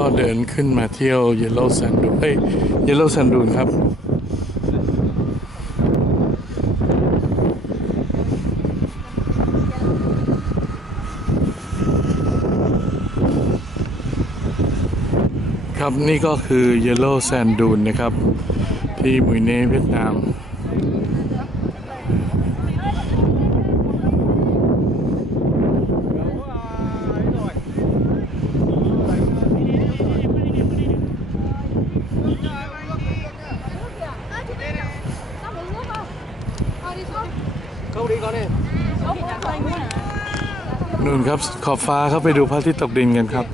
ก็เดินขึ้นมาเที่ยวเยลโล่แซนดูเอ้ยเยลโล่แซนดูนครับครับนี่ก็คือเยลโล่แซนดูนนะครับ ที่มุยเน่เวียดนาม นู่นครับขอบฟ้าครับไปดูพระอาทิตย์ตกดินกันครับ